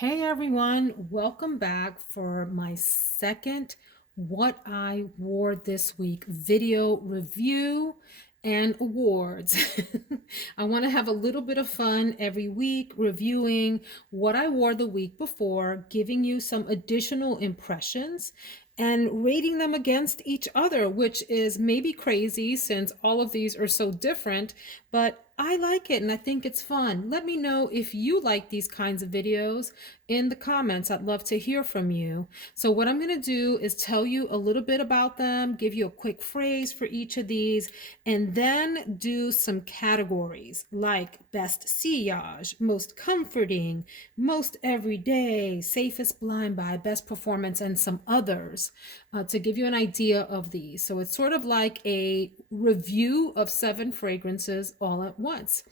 Hey everyone, welcome back for my second What I Wore This Week video review and awards. I want to have a little bit of fun every week reviewing what I wore the week before, giving you some additional impressions and rating them against each other, which is maybe crazy since all of these are so different, but I like it and I think it's fun. Let me know if you like these kinds of videos in the comments. I'd love to hear from you. So what I'm going to do is tell you a little bit about them, give you a quick phrase for each of these, and then do some categories like best sillage, most comforting, most everyday, safest blind buy, best performance, and some others to give you an idea of these. So it's sort of like a review of 7 fragrances all at once.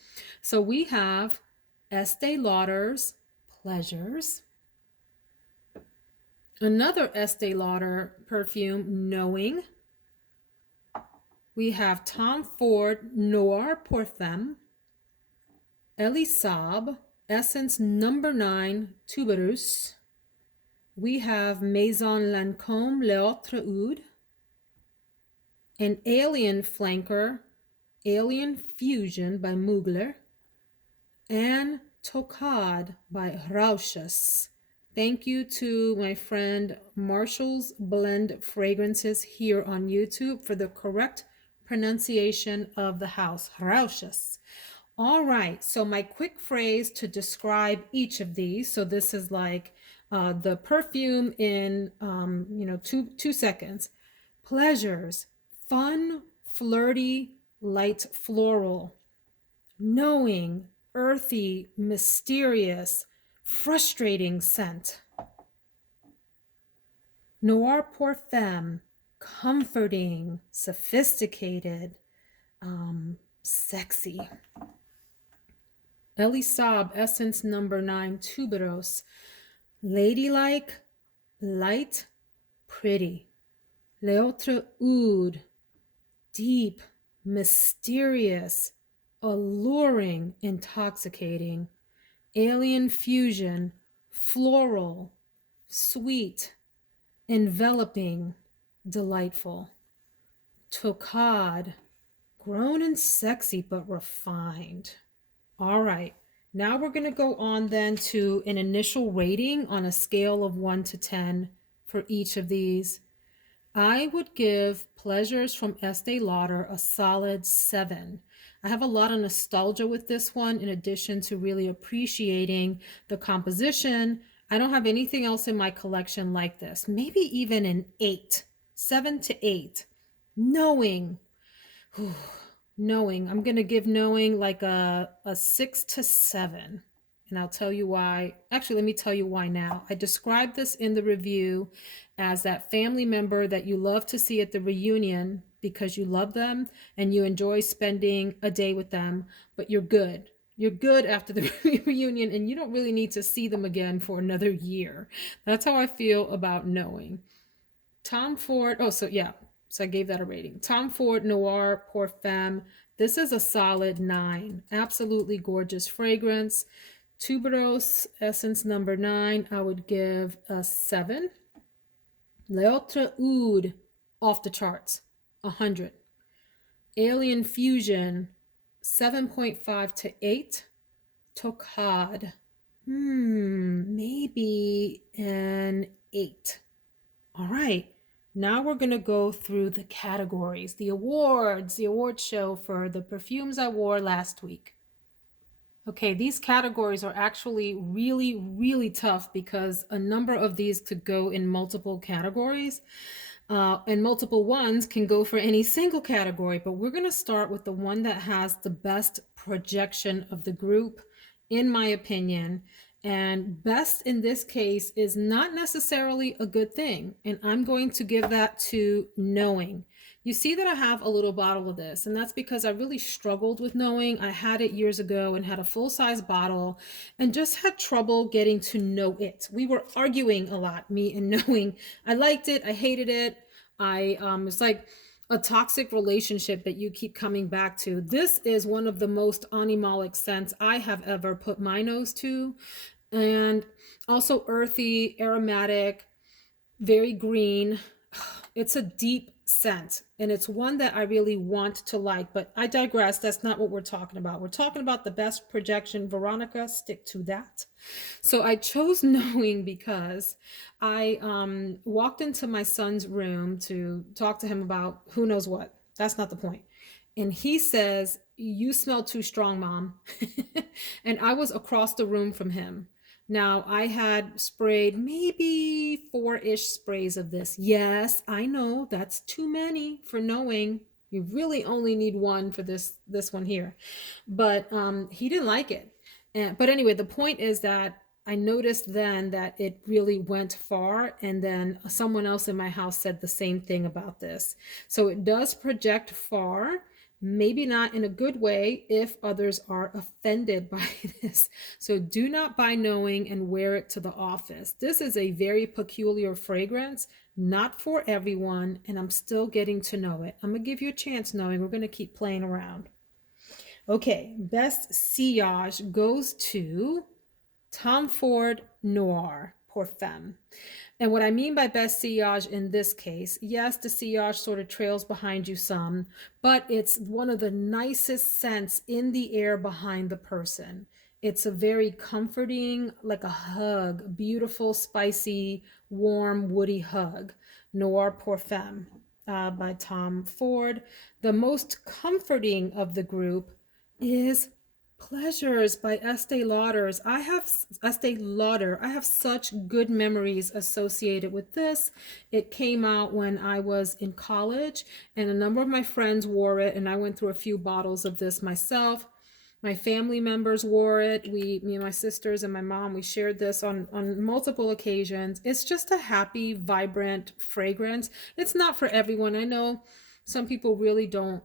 So we have Estee Lauder's Pleasures, another Estee Lauder perfume, Knowing. We have Tom Ford Noir pour Femme, Elie Saab Essence Number 9 Tubereuse. We have Maison Lancome L'Autre Oud, an Alien Flanker, Alien Fusion by Mugler, and Tocade by Rochas. Thank you to my friend Marshall's Blend Fragrances here on YouTube for the correct pronunciation of the house, Rochas. All right, so my quick phrase to describe each of these. So this is like the perfume in, 2 seconds. Pleasures, fun, flirty, light floral. Knowing, earthy, mysterious, frustrating scent. Noir pour Femme, comforting, sophisticated, sexy. Elie Saab Essence Number 9 Tubereuse, ladylike, light, pretty. L'Autre Oud, deep, mysterious, alluring, intoxicating. Alien Fusion, floral, sweet, enveloping, delightful. Tocade, grown and sexy but refined. All right, now we're going to go on then to an initial rating on a scale of 1 to 10 for each of these. I would give Pleasures from Estee Lauder a solid 7. I have a lot of nostalgia with this one in addition to really appreciating the composition. I don't have anything else in my collection like this. Maybe even an 8, 7 to 8. Knowing. Knowing. I'm going to give Knowing like a 6 to 7. And I'll tell you why. Actually, let me tell you why now. I described this in the review as that family member that you love to see at the reunion because you love them and you enjoy spending a day with them, but you're good. You're good after the reunion and you don't really need to see them again for another year. That's how I feel about Knowing. Tom Ford, so I gave that a rating. Tom Ford Noir pour Femme. This is a solid 9. Absolutely gorgeous fragrance. Tubereuse Essence Number 9, I would give a 7. L'Autre Oud, off the charts, 100. Alien Fusion, 7.5 to 8. Tocade, maybe an 8. All right, now we're going to go through the categories, the award show for the perfumes I wore last week. Okay, these categories are actually really, really tough because a number of these could go in multiple categories, and multiple ones can go for any single category, but we're going to start with the one that has the best projection of the group, in my opinion. And best in this case is not necessarily a good thing, and I'm going to give that to Knowing. You see that I have a little bottle of this, and that's because I really struggled with Knowing. I had it years ago and had a full-size bottle and just had trouble getting to know it. We were arguing a lot, me and Knowing. I liked it, I hated it. It's like a toxic relationship that you keep coming back to. This is one of the most animalic scents I have ever put my nose to. And Also earthy, aromatic, very green. It's a deep scent, and it's one that I really want to like, but I digress. That's not what we're talking about. We're talking about the best projection. Veronica, stick to that. So I chose knowing because I walked into my son's room to talk to him about who knows what. That's not the point. And he says, "You smell too strong, Mom." And I was across the room from him. Now, I had sprayed maybe four-ish sprays of this. Yes, I know that's too many for knowing. You really only need one for this one here. But he didn't like it. But anyway, the point is that I noticed then that it really went far, and then someone else in my house said the same thing about this. So it does project far, maybe not in a good way if others are offended by this. So do not buy knowing and wear it to the office. This is a very peculiar fragrance, not for everyone, and I'm still getting to know it. I'm gonna give you a chance knowing. We're gonna keep playing around. Okay, best sillage goes to Tom Ford Noir pour Femme. And what I mean by best sillage in this case, yes, the sillage sort of trails behind you some, but it's one of the nicest scents in the air behind the person. It's a very comforting, like a hug, beautiful, spicy, warm, woody hug. Noir pour Femme by Tom Ford. The most comforting of the group is Pleasures by Estee Lauder. I have such good memories associated with this. It came out when I was in college, and a number of my friends wore it, and I went through a few bottles of this myself. My family members wore it. Me and my sisters and my mom, we shared this on multiple occasions. It's just a happy, vibrant fragrance. It's not for everyone. I know some people really don't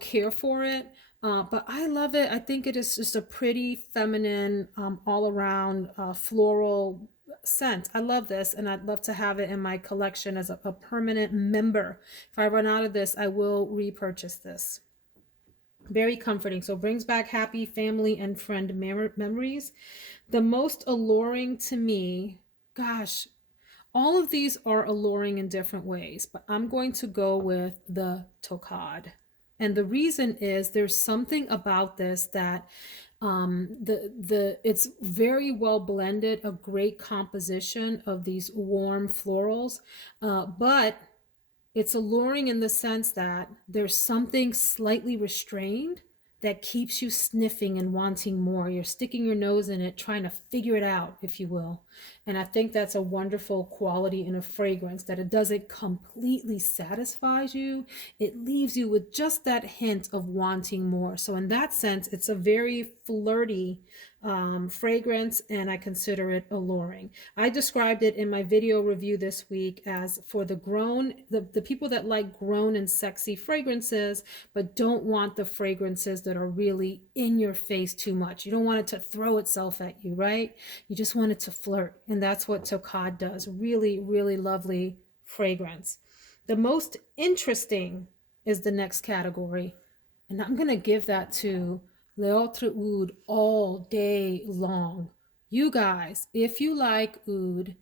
care for it. But I love it. I think it is just a pretty feminine, all around floral scent. I love this, and I'd love to have it in my collection as a permanent member. If I run out of this, I will repurchase this. Very comforting. So brings back happy family and friend memories. The most alluring to me, gosh, all of these are alluring in different ways, but I'm going to go with the Tocade. And the reason is there's something about this that it's very well blended, a great composition of these warm florals, but it's alluring in the sense that there's something slightly restrained that keeps you sniffing and wanting more. You're sticking your nose in it, trying to figure it out, if you will. And I think that's a wonderful quality in a fragrance, that it doesn't completely satisfy you. It leaves you with just that hint of wanting more. So in that sense, it's a very flirty fragrance, and I consider it alluring. I described it in my video review this week as for the people that like grown and sexy fragrances, but don't want the fragrances that are really in your face too much. You don't want it to throw itself at you, right? You just want it to flirt. And that's what Tocade does. Really, really lovely fragrance. The most interesting is the next category. And I'm going to give that to L'Autre Oud all day long. You guys, if you like oud,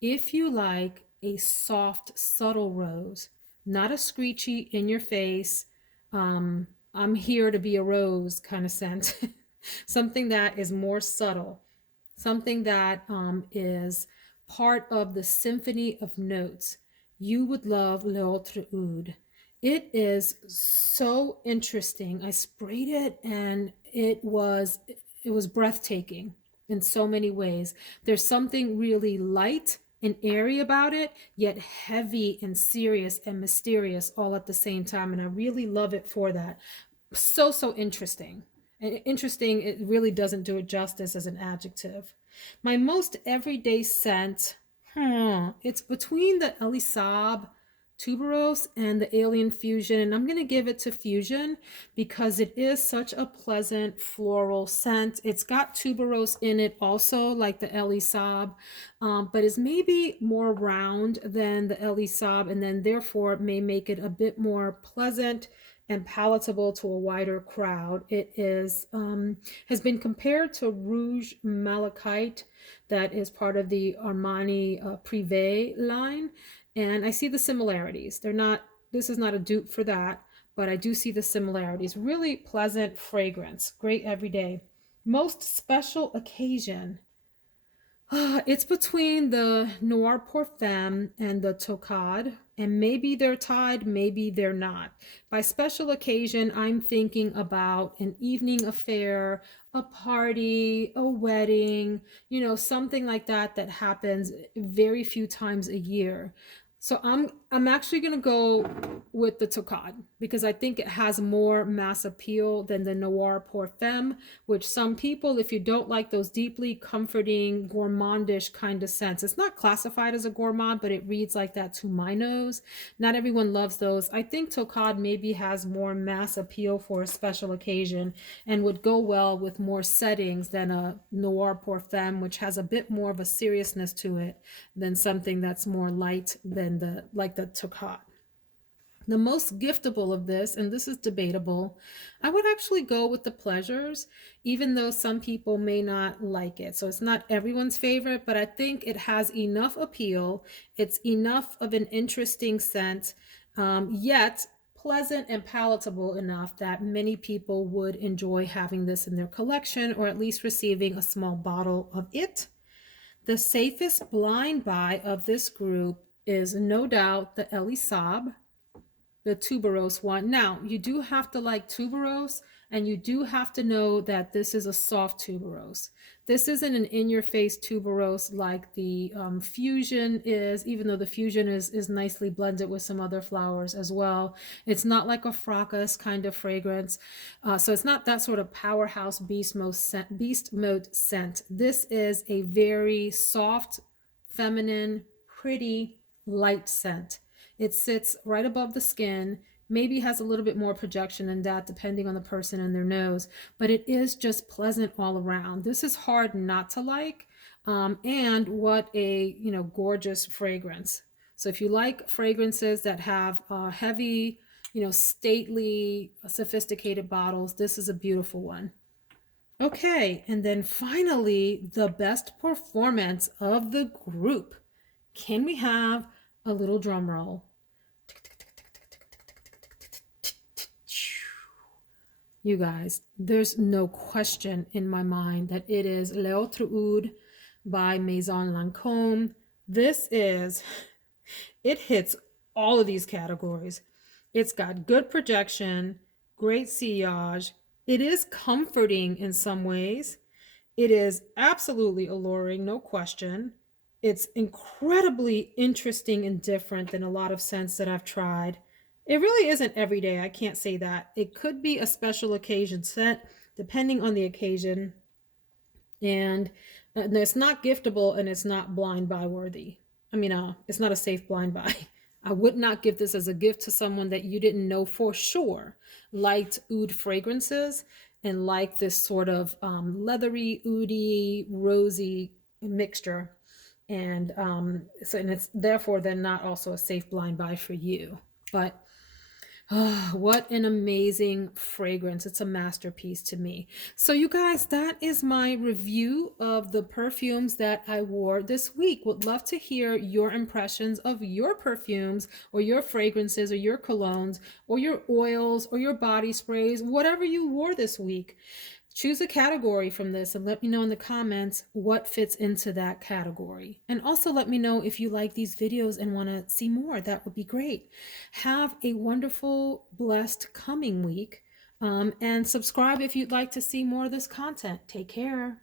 if you like a soft, subtle rose, not a screechy in your face, I'm here to be a rose kind of scent, something that is more subtle, something that is part of the symphony of notes, you would love L'Autre Oud. It is so interesting. I sprayed it, and it was breathtaking in so many ways. There's something really light and airy about it, yet heavy and serious and mysterious all at the same time. And I really love it for that. So interesting. And interesting, it really doesn't do it justice as an adjective. My most everyday scent, it's between the Elie Saab Tubereuse and the Alien Fusion, and I'm going to give it to Fusion because it is such a pleasant floral scent. It's got tuberose in it also, like the Elie Saab, but is maybe more round than the Elie Saab, and then therefore may make it a bit more pleasant and palatable to a wider crowd. It is has been compared to Rouge Malachite, that is part of the Armani Privé line, and I see the similarities. They're not. This is not a dupe for that, but I do see the similarities. Really pleasant fragrance, great every day. Most special occasion. It's between the Noir pour Femme and the Tocade, and maybe they're tied, maybe they're not. By special occasion, I'm thinking about an evening affair, a party, a wedding, something like that that happens very few times a year. So I'm actually gonna go with the Tocade because I think it has more mass appeal than the Noir pour Femme, which some people, if you don't like those deeply comforting, gourmandish kind of scents, it's not classified as a gourmand, but it reads like that to my nose. Not everyone loves those. I think Tocade maybe has more mass appeal for a special occasion and would go well with more settings than a Noir pour Femme, which has a bit more of a seriousness to it than something that's more light than the Tocade. The most giftable of this, and this is debatable, I would actually go with the Pleasures, even though some people may not like it. So it's not everyone's favorite, but I think it has enough appeal. It's enough of an interesting scent, yet pleasant and palatable enough that many people would enjoy having this in their collection or at least receiving a small bottle of it. The safest blind buy of this group is no doubt the Elie Saab, the tuberose one. Now, you do have to like tuberose, and you do have to know that this is a soft tuberose. This isn't an in-your-face tuberose like the Fusion is, even though the Fusion is nicely blended with some other flowers as well. It's not like a fracas kind of fragrance. So it's not that sort of powerhouse beast mode scent. This is a very soft, feminine, pretty, light scent. It sits right above the skin, maybe has a little bit more projection than that depending on the person and their nose, but it is just pleasant all around. This is hard not to like, and what a gorgeous fragrance. So if you like fragrances that have heavy, stately, sophisticated bottles, this is a beautiful one. Okay, and then finally, the best performance of the group. Can we have a little drum roll? You guys, there's no question in my mind that it is L'Autre Oud by Maison Lancome. It hits all of these categories. It's got good projection, great sillage. It is comforting in some ways. It is absolutely alluring, no question. It's incredibly interesting and different than a lot of scents that I've tried. It really isn't every day, I can't say that. It could be a special occasion scent, depending on the occasion. And it's not giftable and it's not blind buy worthy. It's not a safe blind buy. I would not give this as a gift to someone that you didn't know for sure liked oud fragrances and like this sort of leathery, oudy, rosy mixture. And it's therefore then not also a safe blind buy for you. But what an amazing fragrance. It's a masterpiece to me. So you guys, that is my review of the perfumes that I wore this week. Would love to hear your impressions of your perfumes or your fragrances or your colognes or your oils or your body sprays, whatever you wore this week. Choose a category from this and let me know in the comments what fits into that category. And also let me know if you like these videos and want to see more. That would be great. Have a wonderful, blessed coming week. And subscribe if you'd like to see more of this content. Take care.